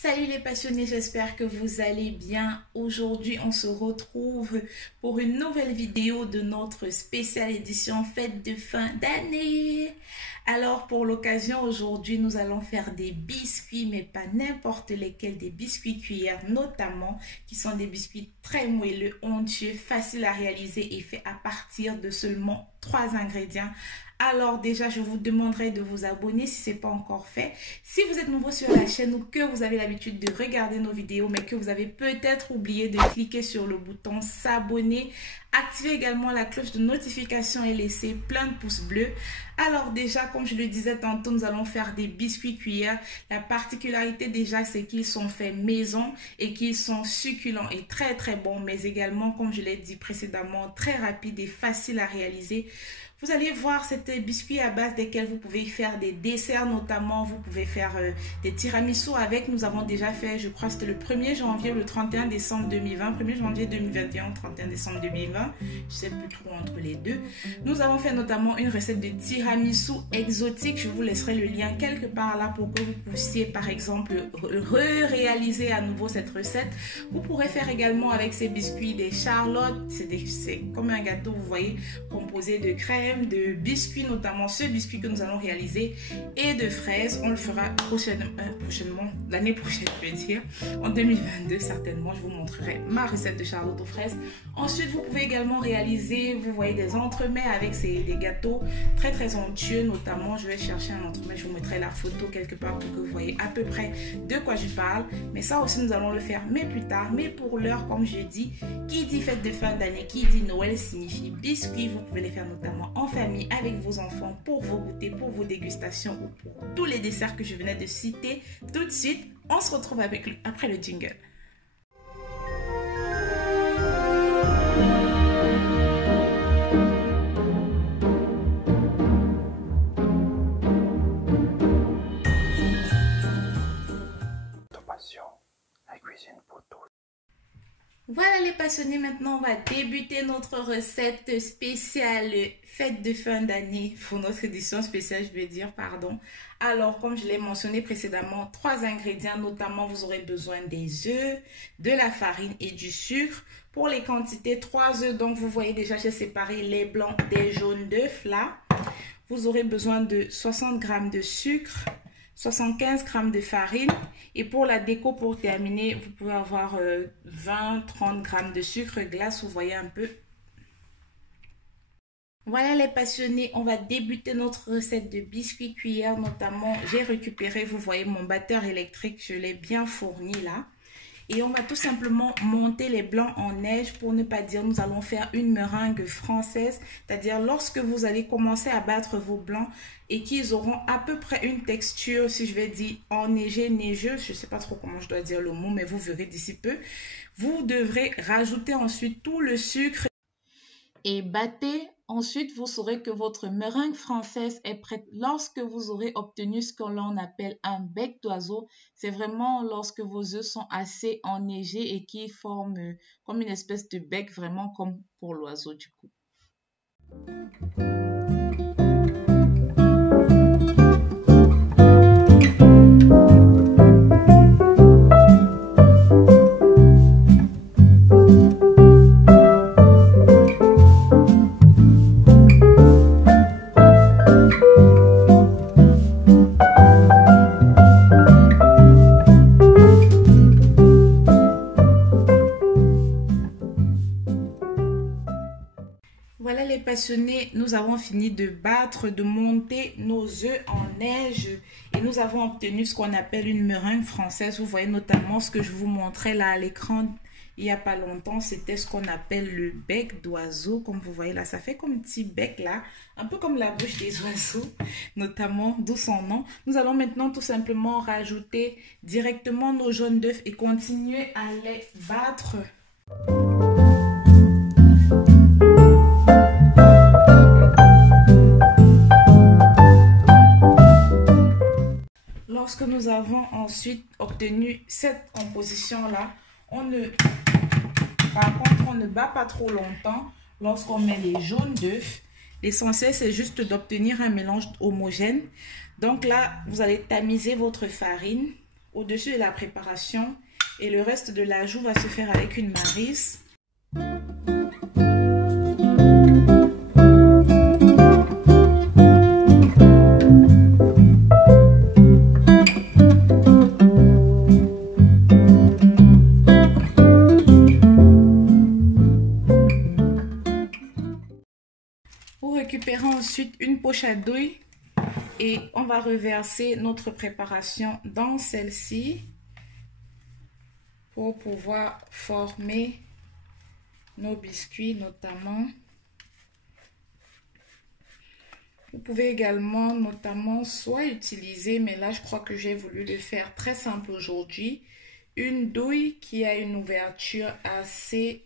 Salut les passionnés, j'espère que vous allez bien. Aujourd'hui, on se retrouve pour une nouvelle vidéo de notre spéciale édition fête de fin d'année. Alors, pour l'occasion, aujourd'hui, nous allons faire des biscuits, mais pas n'importe lesquels, des biscuits cuillères notamment, qui sont des biscuits très moelleux, onctueux, faciles à réaliser et faits à partir de seulement 3 ingrédients. Alors déjà, je vous demanderai de vous abonner si ce n'est pas encore fait. Si vous êtes nouveau sur la chaîne ou que vous avez l'habitude de regarder nos vidéos, mais que vous avez peut-être oublié de cliquer sur le bouton s'abonner, activez également la cloche de notification et laissez plein de pouces bleus. Alors déjà, comme je le disais tantôt, nous allons faire des biscuits cuillères. La particularité déjà, c'est qu'ils sont faits maison et qu'ils sont succulents et très très bons, mais également, comme je l'ai dit précédemment, très rapides et faciles à réaliser. Vous allez voir, c'est des biscuits à base desquels vous pouvez faire des desserts notamment. Vous pouvez faire des tiramisu avec. Nous avons déjà fait, je crois, c'était le 1er janvier ou le 31 décembre 2020. 1er janvier 2021 ou 31 décembre 2020. Je ne sais plus trop entre les deux. Nous avons fait notamment une recette de tiramisu exotique. Je vous laisserai le lien quelque part là pour que vous puissiez, par exemple, réaliser à nouveau cette recette. Vous pourrez faire également avec ces biscuits des charlottes. C'est comme un gâteau, vous voyez, composé de crème, de biscuits, notamment ce biscuit que nous allons réaliser, et de fraises. On le fera prochainement, l'année prochaine, je veux dire, en 2022 certainement. Je vous montrerai ma recette de charlotte aux fraises. Ensuite, vous pouvez également réaliser, vous voyez, des entremets avec des gâteaux très très onctueux, notamment. Je vais chercher un entremets, je vous mettrai la photo quelque part pour que vous voyez à peu près de quoi je parle. Mais ça aussi, nous allons le faire, mais plus tard. Mais pour l'heure, comme je dis, qui dit fête de fin d'année, qui dit Noël signifie biscuits. Vous pouvez les faire notamment en famille, avec vos enfants, pour vos goûters, pour vos dégustations ou pour tous les desserts que je venais de citer. Tout de suite, on se retrouve après le jingle. Voilà les passionnés, maintenant on va débuter notre recette spéciale fête de fin d'année, pour notre édition spéciale je veux dire, pardon. Alors comme je l'ai mentionné précédemment, 3 ingrédients, notamment vous aurez besoin des œufs, de la farine et du sucre. Pour les quantités, 3 œufs, donc vous voyez déjà j'ai séparé les blancs des jaunes d'œufs là. Vous aurez besoin de 60 g de sucre, 75 g de farine, et pour la déco, pour terminer, vous pouvez avoir 20-30 g de sucre glace, vous voyez un peu. Voilà les passionnés, on va débuter notre recette de biscuits cuillères, notamment j'ai récupéré, vous voyez mon batteur électrique, je l'ai bien fourni là. Et on va tout simplement monter les blancs en neige, pour ne pas dire nous allons faire une meringue française. C'est-à-dire lorsque vous allez commencer à battre vos blancs et qu'ils auront à peu près une texture, si je vais dire enneigée, neigeuse, je ne sais pas trop comment je dois dire le mot, mais vous verrez d'ici peu. Vous devrez rajouter ensuite tout le sucre et battez. Ensuite, vous saurez que votre meringue française est prête lorsque vous aurez obtenu ce que l'on appelle un bec d'oiseau. C'est vraiment lorsque vos œufs sont assez enneigés et qui forment comme une espèce de bec, vraiment comme pour l'oiseau du coup. Voilà les passionnés, nous avons fini de battre, de monter nos œufs en neige et nous avons obtenu ce qu'on appelle une meringue française. Vous voyez notamment ce que je vous montrais là à l'écran il n'y a pas longtemps, c'était ce qu'on appelle le bec d'oiseau. Comme vous voyez là, ça fait comme un petit bec là, un peu comme la bouche des oiseaux, notamment, d'où son nom. Nous allons maintenant tout simplement rajouter directement nos jaunes d'œufs et continuer à les battre. Lorsque nous avons ensuite obtenu cette composition là, par contre on ne bat pas trop longtemps lorsqu'on met les jaunes d'œufs. L'essentiel c'est juste d'obtenir un mélange homogène. Donc là vous allez tamiser votre farine au-dessus de la préparation et le reste de l'ajout va se faire avec une maryse. Vous récupérez ensuite une poche à douille et on va reverser notre préparation dans celle-ci pour pouvoir former nos biscuits notamment. Vous pouvez également notamment soit utiliser, mais là je crois que j'ai voulu le faire très simple aujourd'hui, une douille qui a une ouverture assez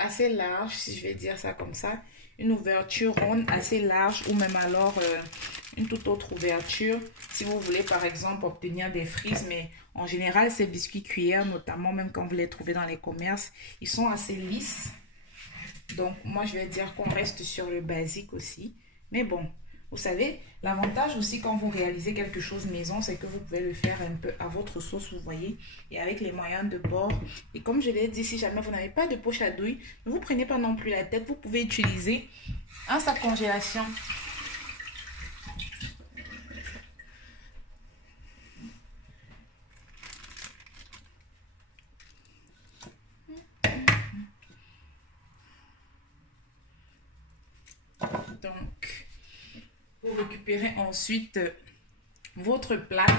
large, si je vais dire ça comme ça. Une ouverture ronde assez large ou même alors une toute autre ouverture si vous voulez par exemple obtenir des frises, mais en général ces biscuits cuillères notamment, même quand vous les trouvez dans les commerces, ils sont assez lisses. Donc moi je vais dire qu'on reste sur le basique aussi, mais bon, vous savez, l'avantage aussi quand vous réalisez quelque chose maison, c'est que vous pouvez le faire un peu à votre sauce, vous voyez, et avec les moyens de bord. Et comme je l'ai dit, si jamais vous n'avez pas de poche à douille, ne vous prenez pas non plus la tête, vous pouvez utiliser un sac congélation. Donc, vous récupérez ensuite votre plaque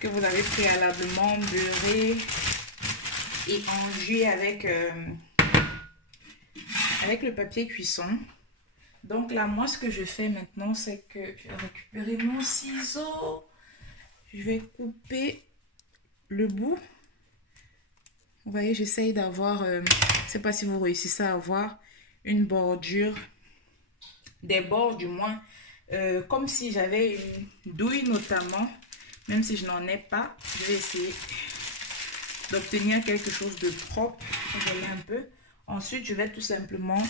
que vous avez préalablement beurrée et enduit avec le papier cuisson. Donc là, moi, ce que je fais maintenant, c'est que je vais récupérer mon ciseau. Je vais couper le bout. Vous voyez, j'essaye d'avoir, je ne sais pas si vous réussissez à avoir une bordure, des bords du moins, comme si j'avais une douille notamment, même si je n'en ai pas. Je vais essayer d'obtenir quelque chose de propre. Un peu. Ensuite, je vais tout simplement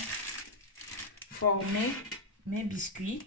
former mes biscuits.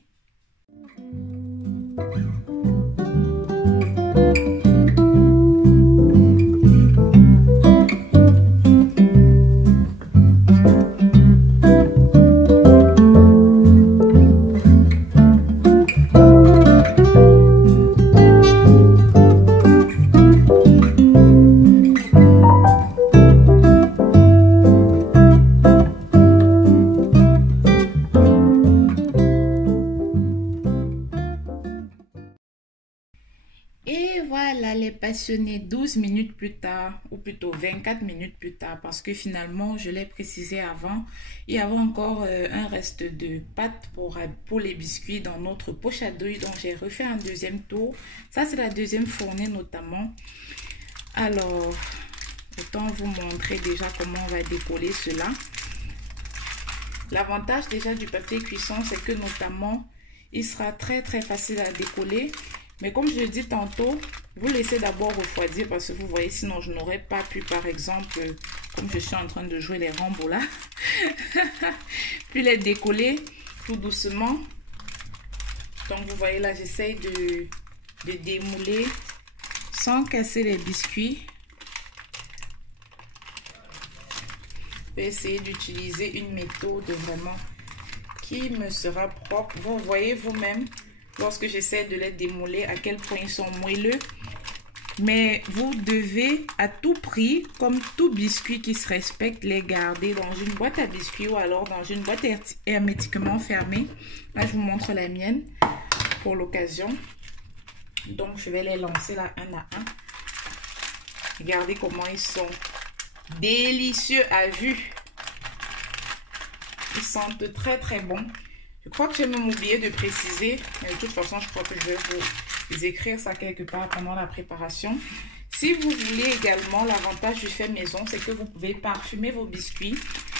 Et voilà les passionnés 12 minutes plus tard, ou plutôt 24 minutes plus tard, parce que finalement, je l'ai précisé avant, il y avait encore un reste de pâte pour les biscuits dans notre poche à douille. Donc, j'ai refait un deuxième tour. Ça, c'est la deuxième fournée notamment. Alors, autant vous montrer déjà comment on va décoller cela. L'avantage déjà du papier cuisson, c'est que notamment, il sera très facile à décoller. Mais comme je l'ai dit tantôt, vous laissez d'abord refroidir parce que vous voyez, sinon je n'aurais pas pu, par exemple, comme je suis en train de jouer les Rambo là, puis les décoller tout doucement. Donc vous voyez là, j'essaye de démouler sans casser les biscuits. Je vais essayer d'utiliser une méthode vraiment qui me sera propre. Vous voyez vous-même, lorsque j'essaie de les démouler, à quel point ils sont moelleux. Mais vous devez à tout prix, comme tout biscuit qui se respecte, les garder dans une boîte à biscuits ou alors dans une boîte hermétiquement fermée. Là, je vous montre la mienne pour l'occasion. Donc, je vais les lancer là un à un. Regardez comment ils sont délicieux à vue. Ils sentent très bons. Je crois que j'ai même oublié de préciser, mais de toute façon, je crois que je vais vous écrire ça quelque part pendant la préparation. Si vous voulez également, l'avantage du fait maison, c'est que vous pouvez parfumer vos biscuits,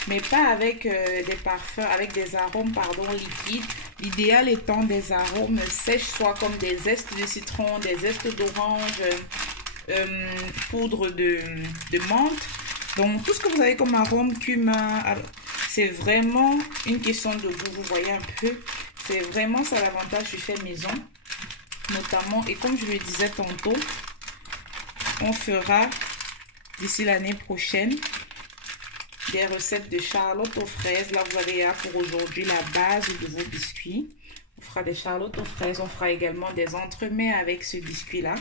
mais pas avec des parfums, avec des arômes, liquides. L'idéal étant des arômes sèches, soit comme des zestes de citron, des zestes d'orange, poudre de menthe. Donc, tout ce que vous avez comme arôme, cumin, c'est vraiment une question de goût. Vous voyez un peu, c'est vraiment ça l'avantage du fait maison. notamment. Et comme je le disais tantôt, on fera d'ici l'année prochaine des recettes de charlotte aux fraises. Là, vous avez pour aujourd'hui la base de vos biscuits. On fera des charlottes aux fraises. On fera également des entremets avec ce biscuit-là.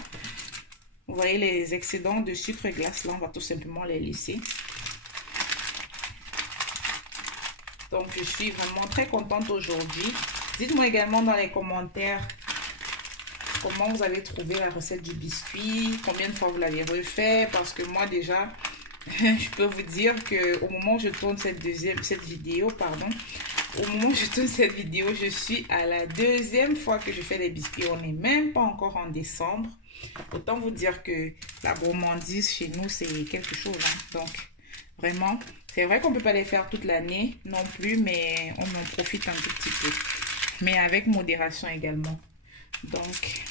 Vous voyez les excédents de sucre glace. Là, on va tout simplement les laisser. Donc, je suis vraiment très contente aujourd'hui. Dites-moi également dans les commentaires comment vous avez trouvé la recette du biscuit, combien de fois vous l'avez refait, parce que moi déjà, je peux vous dire qu'au moment où je tourne cette vidéo, je suis à la deuxième fois que je fais les biscuits. On n'est même pas encore en décembre. Autant vous dire que la gourmandise chez nous, c'est quelque chose. Donc, vraiment, c'est vrai qu'on ne peut pas les faire toute l'année non plus, mais on en profite un tout petit peu. Mais avec modération également. Donc,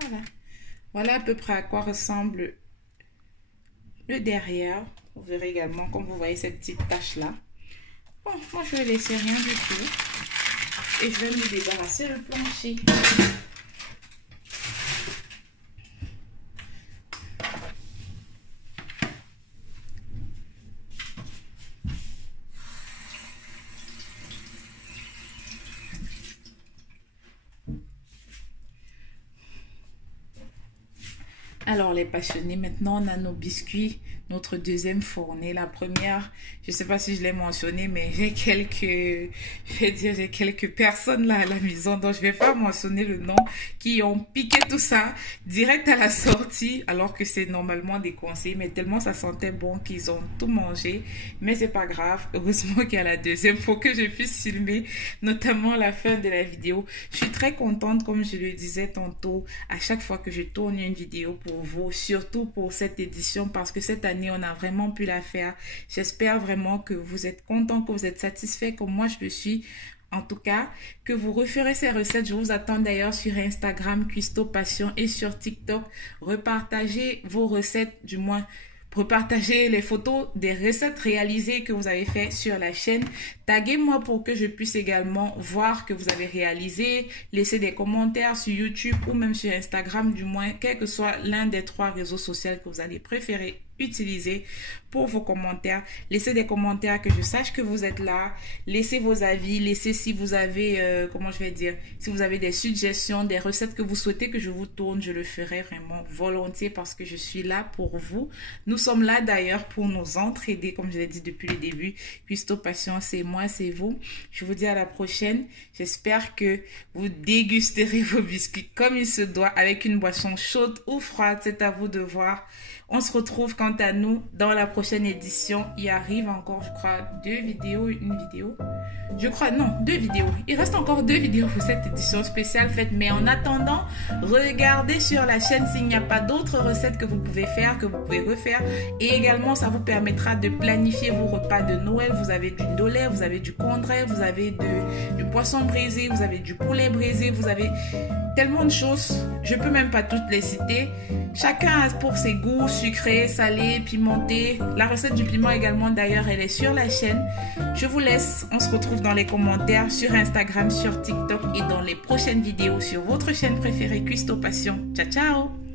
voilà. Voilà à peu près à quoi ressemble le derrière. Vous verrez également, comme vous voyez, cette petite tache-là. Bon, moi, je vais laisser rien du tout. Et je vais me débarrasser le plancher. Alors les passionnés, maintenant on a nos biscuits, notre deuxième fournée. La première, je ne sais pas si je l'ai mentionné, mais j'ai quelques personnes là à la maison dont je ne vais pas mentionner le nom, qui ont piqué tout ça direct à la sortie, alors que c'est normalement déconseillé, mais tellement ça sentait bon qu'ils ont tout mangé. Mais c'est pas grave, heureusement qu'il y a la deuxième pour que je puisse filmer, notamment la fin de la vidéo. Je suis très contente, comme je le disais tantôt, à chaque fois que je tourne une vidéo pour vous, surtout pour cette édition, parce que cette année on a vraiment pu la faire. J'espère vraiment que vous êtes contents, que vous êtes satisfaits comme moi je le suis. En tout cas, que vous referez ces recettes. Je vous attends d'ailleurs sur Instagram Cuisto Passion et sur TikTok. Repartagez vos recettes, du moins repartagez les photos des recettes réalisées que vous avez fait sur la chaîne. Taguez-moi pour que je puisse également voir que vous avez réalisé. Laissez des commentaires sur YouTube ou même sur Instagram, du moins, quel que soit l'un des 3 réseaux sociaux que vous allez préférer utiliser pour vos commentaires. Laissez des commentaires, que je sache que vous êtes là. Laissez vos avis. Laissez si vous avez, si vous avez des suggestions, des recettes que vous souhaitez que je vous tourne, je le ferai vraiment volontiers parce que je suis là pour vous. Nous sommes là d'ailleurs pour nous entraider, comme je l'ai dit depuis le début. Cuisto Passion, c'est moi, c'est vous. Je vous dis à la prochaine. J'espère que vous dégusterez vos biscuits comme il se doit avec une boisson chaude ou froide. C'est à vous de voir. On se retrouve quant à nous dans la prochaine édition. Il arrive encore, je crois, 2 vidéos, une vidéo. Je crois, non, 2 vidéos. Il reste encore 2 vidéos pour cette édition spéciale faite. Mais en attendant, regardez sur la chaîne s'il n'y a pas d'autres recettes que vous pouvez faire, que vous pouvez refaire. Et également, ça vous permettra de planifier vos repas de Noël. Vous avez du ndolé, vous avez du condré, vous avez du poisson braisé, vous avez du poulet braisé, vous avez tellement de choses. Je peux même pas toutes les citer. Chacun a pour ses goûts, sucré, salé, pimenté. La recette du piment également d'ailleurs, elle est sur la chaîne. Je vous laisse, on se retrouve dans les commentaires sur Instagram, sur TikTok et dans les prochaines vidéos sur votre chaîne préférée Cuisto Passion. Ciao ciao.